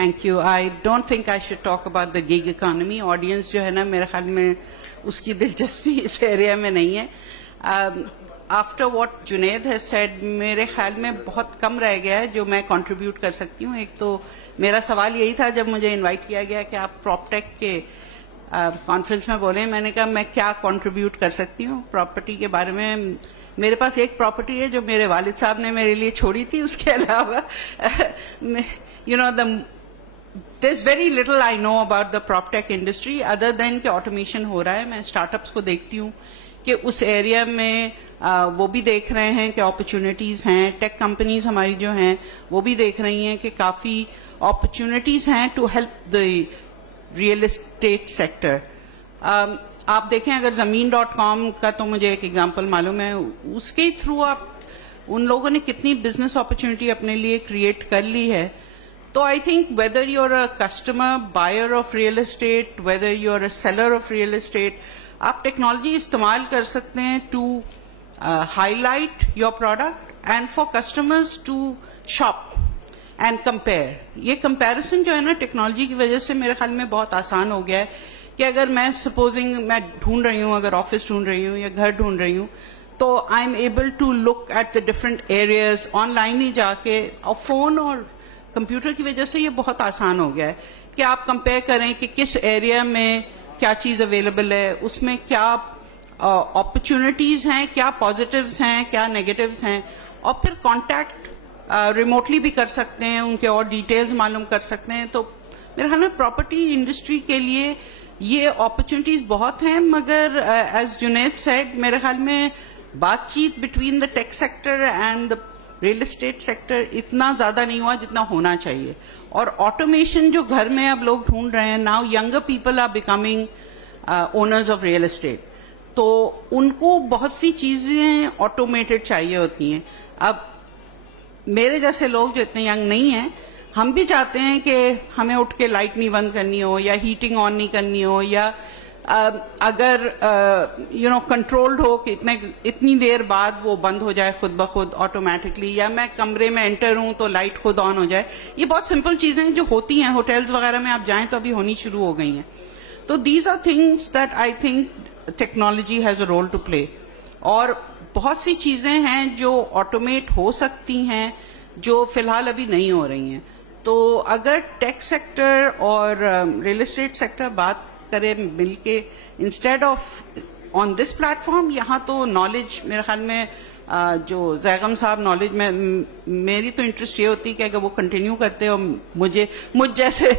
Thank you. I don't think I should talk about the gig economy. Audience جو ہے نا میرے خیال میں اس کی دلچسپی اس ایریا میں نہیں ہے. After what Junaid has said, میرے خیال میں بہت کم رہ گیا ہے جو میں کنٹریبیوٹ کر سکتی ہوں. ایک تو میرا سوال یہی تھا جب مجھے انوائٹ کیا گیا کہ آپ پراپ ٹیک کے کانفرنس میں بولیں. میں نے کہا میں کیا کنٹریبیوٹ کر سکتی ہوں پراپرٹی کے بارے میں. میرے پاس ایک پراپرٹی ہے جو میرے والد صاحب نے میرے لیے چھوڑی تھی. اس کے علاوہ there's very little I know about the prop tech industry other than کہ automation ہو رہا ہے. میں اسٹارٹ اپس کو دیکھتی ہوں کہ اس ایریا میں وہ بھی دیکھ رہے ہیں کہ اپرچونٹیز ہیں. ٹیک کمپنیز ہماری جو ہیں وہ بھی دیکھ رہی ہیں کہ کافی اپرچونٹیز ہیں to help the real estate sector. آپ دیکھیں اگر زمین.com کا تو مجھے ایک ایگزامپل معلوم ہے. اس کے تھرو آپ ان لوگوں نے کتنی بزنس اپرچونٹی اپنے لیے کریٹ کر لی ہے. تو I think whether you are a customer buyer of real estate, whether you are a seller of real estate, آپ ٹیکنالوجی استعمال کر سکتے ہیں to highlight your product and for customers to shop and compare. یہ comparison جو ہے نا technology کی وجہ سے میرے خیال میں بہت آسان ہو گیا ہے کہ اگر میں سپوزنگ میں ڈھونڈ رہی ہوں, اگر آفس ڈھونڈ رہی ہوں یا گھر ڈھونڈ رہی ہوں, تو I am able to look at the different areas online ہی جا کے. اور فون اور کمپیوٹر کی وجہ سے یہ بہت آسان ہو گیا ہے کہ آپ کمپیئر کریں کہ کس ایریا میں کیا چیز اویلیبل ہے, اس میں کیا اپرچونٹیز ہیں, کیا پازیٹیوز ہیں, کیا نیگیٹیوز ہیں, اور پھر کانٹیکٹ ریموٹلی بھی کر سکتے ہیں, ان کے اور ڈیٹیلز معلوم کر سکتے ہیں. تو میرے خیال میں پراپرٹی انڈسٹری کے لیے یہ اپرچونٹیز بہت ہیں. مگر ایز جنید سیڈ, میرے خیال میں بات چیت between the take sector and the real estate sector اتنا زیادہ نہیں ہوا جتنا ہونا چاہیے. اور آٹومیشن جو گھر میں اب لوگ ڈھونڈ رہے ہیں, now younger people are becoming owners of real estate, تو ان کو بہت سی چیزیں آٹومیٹڈ چاہیے ہوتی ہیں. اب میرے جیسے لوگ جو اتنے ینگ نہیں ہیں, ہم بھی چاہتے ہیں کہ ہمیں اٹھ کے لائٹ نہیں بند کرنی ہو یا ہیٹنگ آن نہیں کرنی ہو, یا اگر کنٹرولڈ ہو کہ اتنی دیر بعد وہ بند ہو جائے خود بخود آٹومیٹکلی, یا میں کمرے میں انٹر ہوں تو لائٹ خود آن ہو جائے. یہ بہت سمپل چیزیں جو ہوتی ہیں ہوٹلز وغیرہ میں آپ جائیں تو ابھی ہونی شروع ہو گئی ہیں. تو these are things that I think technology has a role to play. اور بہت سی چیزیں ہیں جو آٹومیٹ ہو سکتی ہیں جو فی الحال ابھی نہیں ہو رہی ہیں. تو اگر ٹیک سیکٹر اور ریئل اسٹیٹ سیکٹر بات کرے مل کے instead of on this plate form, یہاں تو نالج میرے خیال میں جو زیغم صاحب نالج میں میری تو انٹرسٹ یہ ہوتی کہ اگر وہ کنٹینیو کرتے اور مجھ جیسے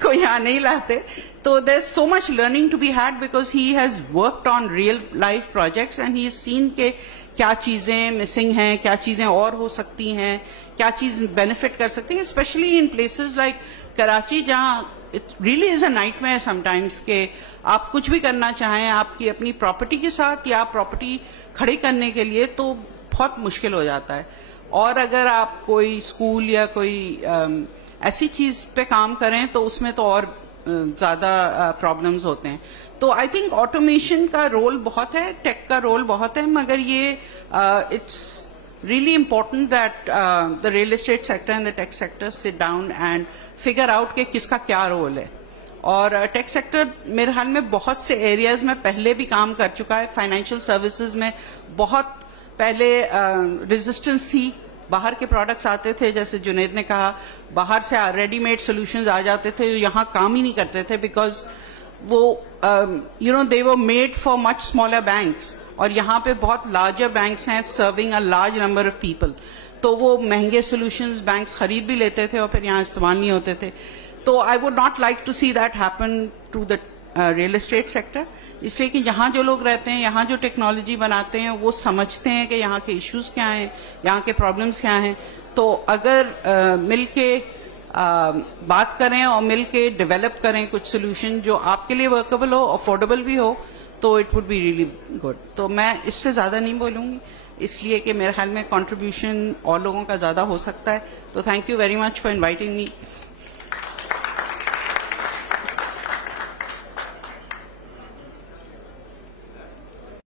کوئی یہاں نہیں لاتے, تو there is so much learning to be had because he has worked on real life projects and he has seen کہ کیا چیزیں مسنگ ہیں, کیا چیزیں اور ہو سکتی ہیں, کیا چیز بینیفٹ کر سکتی ہیں, especially in places like Karachi جہاں it really is a nightmare sometimes کہ آپ کچھ بھی کرنا چاہیں آپ کی اپنی پراپرٹی کے ساتھ یا پراپرٹی کھڑی کرنے کے لیے تو بہت مشکل ہو جاتا ہے. اور اگر آپ کوئی اسکول یا کوئی ایسی چیز پہ کام کریں تو اس میں تو اور زیادہ پرابلمز ہوتے ہیں. تو آئی تھنک آٹومیشن کا رول بہت ہے, ٹیک کا رول بہت ہے, مگر یہ it's really important that the real estate sector and the tech sector sit down and figure out کہ کس کا کیا رول ہے. اور ٹیک سیکٹر میرے خیال میں بہت سے ایریاز میں پہلے بھی کام کر چکا ہے. فائنینشیل سروسز میں بہت پہلے ریزسٹنس تھی, باہر کے پروڈکٹس آتے تھے, جیسے جنید نے کہا باہر سے ریڈی میڈ سولوشنز آ جاتے تھے جو یہاں کام ہی نہیں کرتے تھے بیکاز وہ they were made for much smaller banks, اور یہاں پہ بہت لارجر بینکس ہیں serving a large number of people, تو وہ مہنگے سولوشنز بینکس خرید بھی لیتے تھے اور پھر یہاں استعمال نہیں ہوتے تھے. تو I would not like to see that happen to the real estate sector, اس لیے کہ یہاں جو لوگ رہتے ہیں, یہاں جو ٹیکنالوجی بناتے ہیں, وہ سمجھتے ہیں کہ یہاں کے ایشوز کیا ہیں, یہاں کے پرابلمس کیا ہیں. تو اگر مل کے بات کریں اور مل کے ڈیولپ کریں کچھ سولوشن جو آپ کے لیے ورکیبل ہو, افورڈیبل بھی ہو, تو it would be really good. تو میں اس سے زیادہ نہیں بولوں گی اس لیے کہ میرے خیال میں کنٹریبیوشن اور لوگوں کا زیادہ ہو سکتا ہے. تو thank you very much for inviting me.